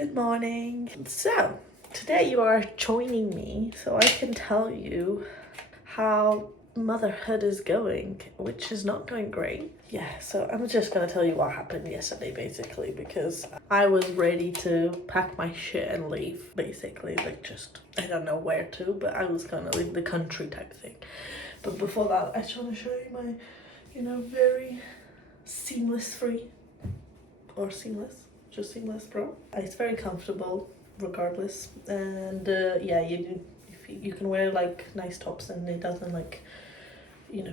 Good morning. So, today you are joining me so I can tell you how motherhood is going, which is not going great. Yeah, so I'm just gonna tell you what happened yesterday basically, because I was ready to pack my shit and leave basically, like just, I don't know where to, but I was gonna leave the country type thing. But before that, I just want to show you my, very seamless free, or seamless, just seamless pro. It's very comfortable regardless, and yeah, you can wear like nice tops and it doesn't like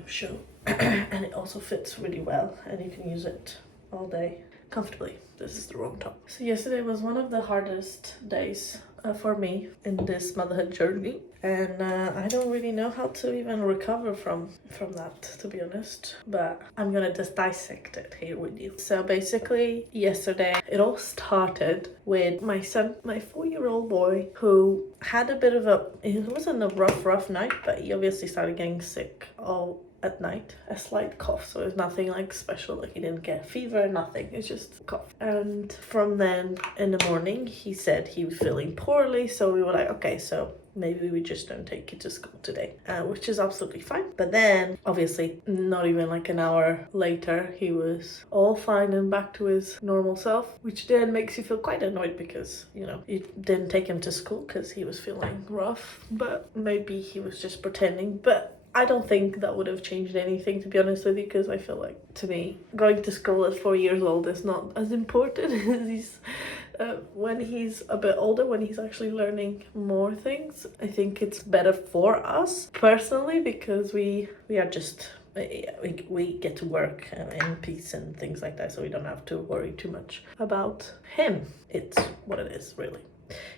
show and it also fits really well and you can use it all day comfortably. This is the wrong top. So yesterday was one of the hardest days for me in this motherhood journey, and I don't really know how to even recover from that, to be honest, but I'm gonna just dissect it here with you. So basically yesterday it all started with my son, my 4-year-old boy, who had a bit of it wasn't a rough night, but he obviously started getting sick all at night, a slight cough, so it's nothing like special, like he didn't get fever, nothing, it's just cough. And from then in the morning he said he was feeling poorly, so we were like, okay, so maybe we just don't take you to school today, which is absolutely fine. But then obviously not even like an hour later he was all fine and back to his normal self, which then makes you feel quite annoyed because you didn't take him to school because he was feeling rough, but maybe he was just pretending. But I don't think that would have changed anything, to be honest with you, because I feel like, to me, going to school at 4 years old is not as important as when he's a bit older, when he's actually learning more things. I think it's better for us personally because we are just, we get to work in peace and things like that, so we don't have to worry too much about him. It's what it is, really,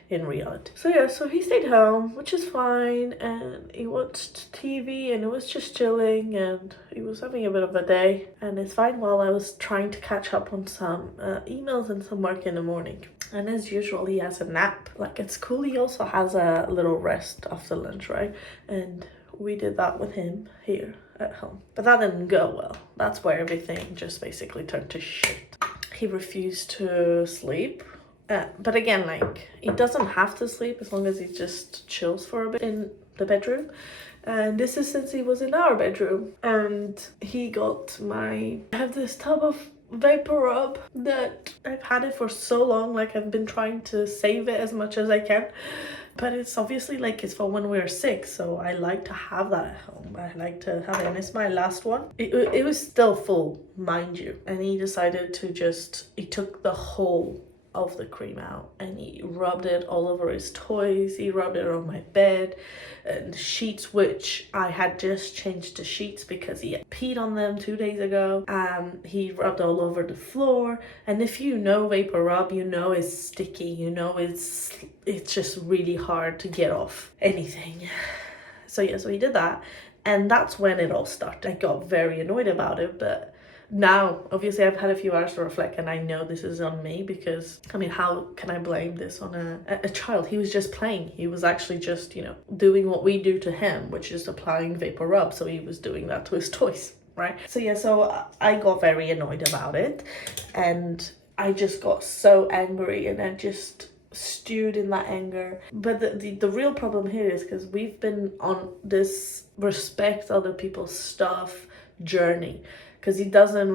in reality. So yeah, so he stayed home, which is fine, and he watched TV and it was just chilling and he was having a bit of a day, and it's fine while I was trying to catch up on some emails and some work in the morning. And as usual, he has a nap. Like at school he also has a little rest after lunch, right? And we did that with him here at home, but that didn't go well. That's where everything just basically turned to shit. He refused to sleep. But again, like, he doesn't have to sleep as long as he just chills for a bit in the bedroom. And this is since he was in our bedroom. And he got I have this tub of vapor rub that I've had it for so long. Like, I've been trying to save it as much as I can. But it's obviously like it's for when we're sick, so I like to have that at home. I like to have it, and it's my last one. It was still full, mind you. And he decided to he took the whole of the cream out and he rubbed it all over his toys. He rubbed it on my bed and the sheets, which I had just changed to sheets because he had peed on them 2 days ago. He rubbed all over the floor, and if you know vapor rub, it's sticky, it's just really hard to get off anything. So yeah, so he did that, and that's when it all started. I got very annoyed about it, but now, obviously, I've had a few hours to reflect, and I know this is on me because, I mean, how can I blame this on a child? He was just playing. He was actually just, doing what we do to him, which is applying vapor rub. So he was doing that to his toys, right? So yeah, so I got very annoyed about it, and I just got so angry, and I just stewed in that anger. But the real problem here is because we've been on this respect other people's stuff journey, because he doesn't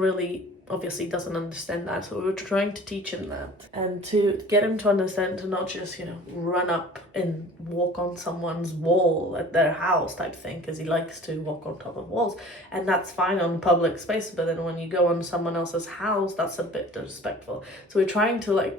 understand that. So we were trying to teach him that, and to get him to understand to not just run up and walk on someone's wall at their house type thing, because he likes to walk on top of walls, and that's fine on public space, but then when you go on someone else's house, that's a bit disrespectful. So we're trying to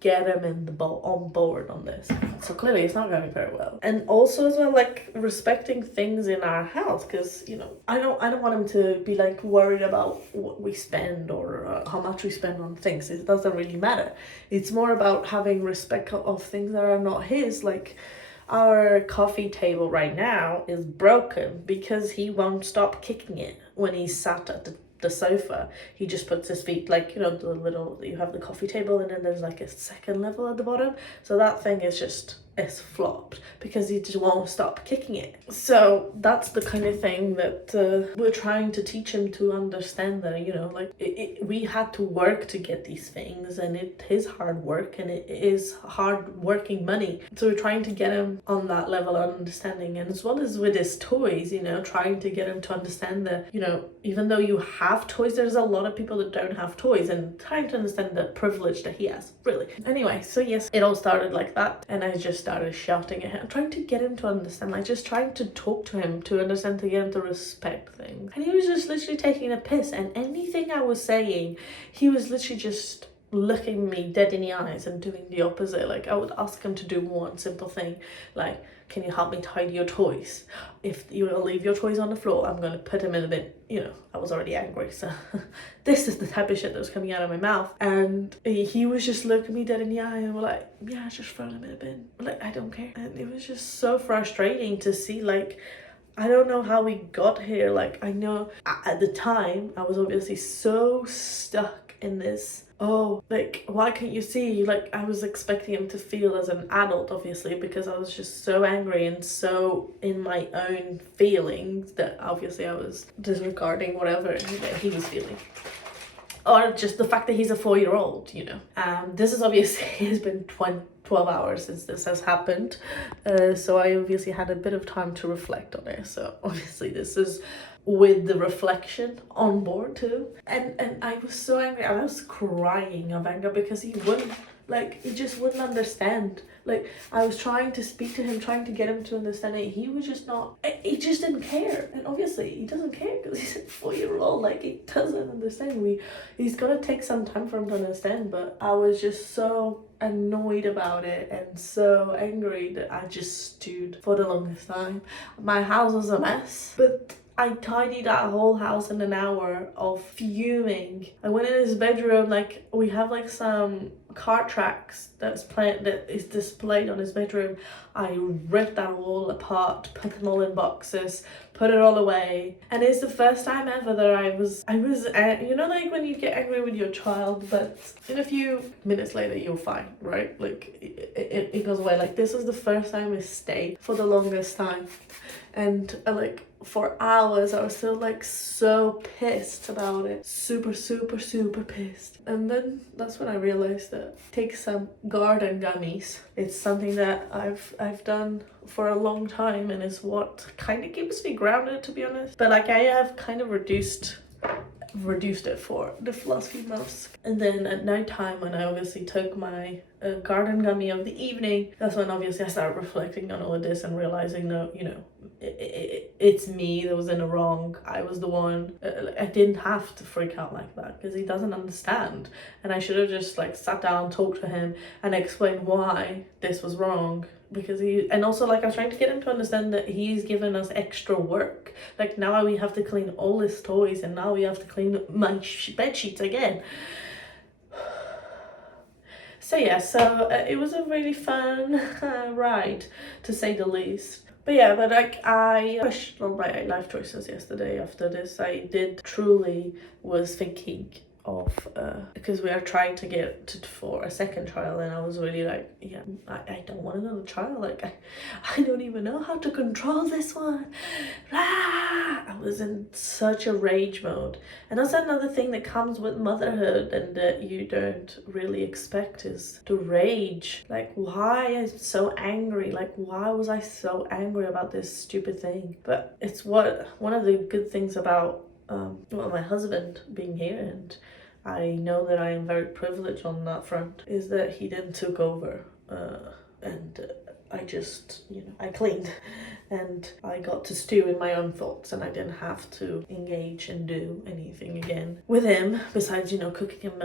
get him on board on this. So clearly it's not going very well. And also as well, respecting things in our house, because I don't want him to be worried about what we spend or how much we spend on things. It doesn't really matter. It's more about having respect of things that are not his. Like, our coffee table right now is broken because he won't stop kicking it when he's sat at the sofa. He just puts his feet you have the coffee table, and then there's a second level at the bottom, so that thing is just is flopped because he just won't stop kicking it. So that's the kind of thing that we're trying to teach him to understand, that, you know, like we had to work to get these things, and it is hard work, and it is hard working money. So we're trying to get him on that level of understanding, and as well as with his toys, you know, trying to get him to understand that, you know, even though you have toys, there's a lot of people that don't have toys, and trying to understand the privilege that he has, really. Anyway, so yes, it all started like that, and I just started shouting at him, trying to get him to understand, like just trying to talk to him, to understand, to get him to respect things. And he was just literally taking a piss, and anything I was saying, he was literally just looking me dead in the eyes and doing the opposite. Like I would ask him to do one simple thing, like, can you help me tidy your toys? If you will leave your toys on the floor, I'm going to put them in a bin. You know, I was already angry, so this is the type of shit that was coming out of my mouth. And he was just looking me dead in the eye and were like, yeah, just throw them in a bin. Like, I don't care. And it was just so frustrating to see, like, I don't know how we got here. Like, I know at the time I was obviously so stuck in this, oh, like, why can't you see? Like, I was expecting him to feel as an adult, obviously, because I was just so angry and so in my own feelings that obviously I was disregarding whatever that he was feeling. Or just the fact that he's a 4-year-old, you know. This is obviously, it's been 12 hours since this has happened. So I obviously had a bit of time to reflect on it. So obviously this is with the reflection on board too. And I was so angry. I was crying of anger because he wouldn't, like, he just wouldn't understand. Like, I was trying to speak to him, trying to get him to understand it. He was just not, he just didn't care. And obviously he doesn't care because he's a 4-year-old. Like, he doesn't understand. He's gonna take some time for him to understand. But I was just so annoyed about it and so angry that I just stewed for the longest time. My house was a mess, but I tidied that whole house in an hour of fuming. I went in his bedroom, like, we have like some car tracks that is displayed on his bedroom. I ripped that all apart, put them all in boxes, put it all away. And it's the first time ever that I was you know, like when you get angry with your child, but in a few minutes later you're fine, right? Like it goes away. Like, this is the first time it stayed for the longest time. And like for hours I was still like so pissed about it, super pissed. And then that's when I realized that take some garden gummies. It's something that I've done for a long time, and is what kind of keeps me grounded, to be honest. But like, I have kind of reduced it for the last few months. And then at night time, when I obviously took my garden gummy of the evening, that's when obviously I started reflecting on all of this and realizing that, you know, it's me that was in the wrong. I was the one. I didn't have to freak out like that because he doesn't understand, and I should have just like sat down, talked to him and explained why this was wrong. Because and also, like, I was trying to get him to understand that he's given us extra work. Like, now we have to clean all his toys, and now we have to clean my bed sheets again. So yeah, it was a really fun ride, to say the least. But yeah, but like, I questioned all my life choices yesterday after this. I did truly was thinking of because we are trying to get for a second child, and I was really like, yeah, I don't want another child. Like, I don't even know how to control this one. I was in such a rage mode. And that's another thing that comes with motherhood and that you don't really expect, is the rage. Like, why am I so angry? Like, why was I so angry about this stupid thing? But it's one of the good things about my husband being here, and I know that I am very privileged on that front, is that he then took over and I just, you know, I cleaned and I got to stew in my own thoughts, and I didn't have to engage and do anything again with him besides, you know, cooking him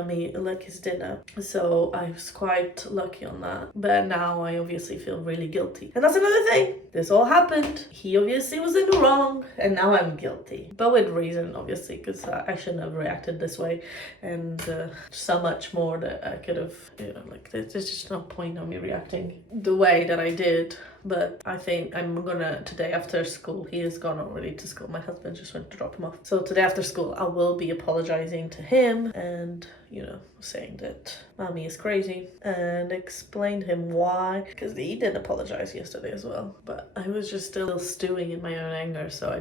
like his dinner. So I was quite lucky on that. But now I obviously feel really guilty. And that's another thing. This all happened. He obviously was in the wrong, and now I'm guilty. But with reason, obviously, because I shouldn't have reacted this way. And so much more that I could have, you know, like, there's just no point on me reacting the way that I did. But I think I'm gonna, today after school, he has gone already to school. My husband just went to drop him off. So today after school, I will be apologizing to him and, you know, saying that mommy is crazy and explain to him why. Because he did apologize yesterday as well. But I was just still stewing in my own anger, so I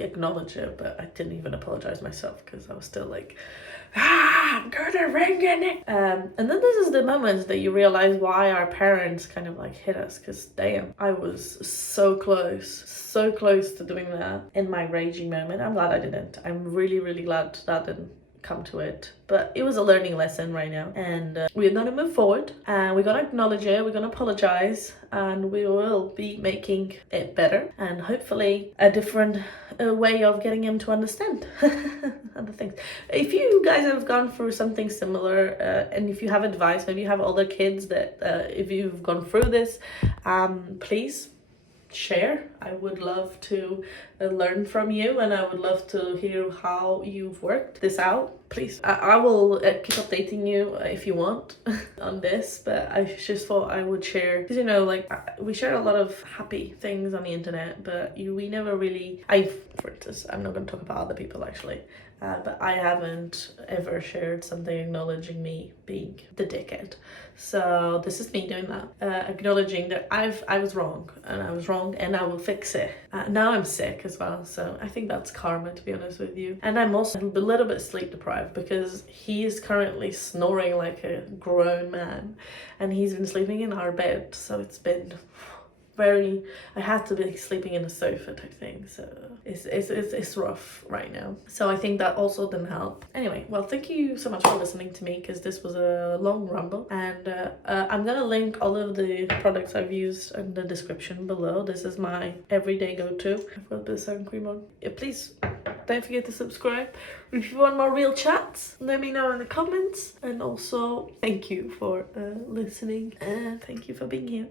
acknowledge it, but I didn't even apologize myself because I was still like, I'm gonna ring in it. And then this is the moments that you realize why our parents kind of like hit us, because damn, I was so close to doing that in my raging moment. I'm glad I didn't. I'm really, really glad that didn't come to it, but it was a learning lesson right now, and we're gonna move forward and we're gonna acknowledge it, we're gonna apologize, and we will be making it better and hopefully a different way of getting him to understand other things. If you guys have gone through something similar, and if you have advice, maybe you have older kids that if you've gone through this, please share. I would love to learn from you, and I would love to hear how you've worked this out. Please, I will keep updating you if you want on this, but I just thought I would share, because, you know, like, we share a lot of happy things on the internet, but we never really, for instance, I'm not going to talk about other people actually, but I haven't ever shared something acknowledging me being the dickhead. So this is me doing that, acknowledging that I was wrong, and I will fix it. Now I'm sick as well, so I think that's karma, to be honest with you. And I'm also a little bit sleep deprived because he is currently snoring like a grown man, and he's been sleeping in our bed, so it's been I had to be sleeping in a sofa type thing, so it's rough right now. So I think that also didn't help. Anyway, well, thank you so much for listening to me, because this was a long rumble, and I'm gonna link all of the products I've used in the description below. This is my everyday go-to. I've got the sun cream on. Yeah, please don't forget to subscribe. If you want more real chats, let me know in the comments. And also, thank you for listening, and thank you for being here.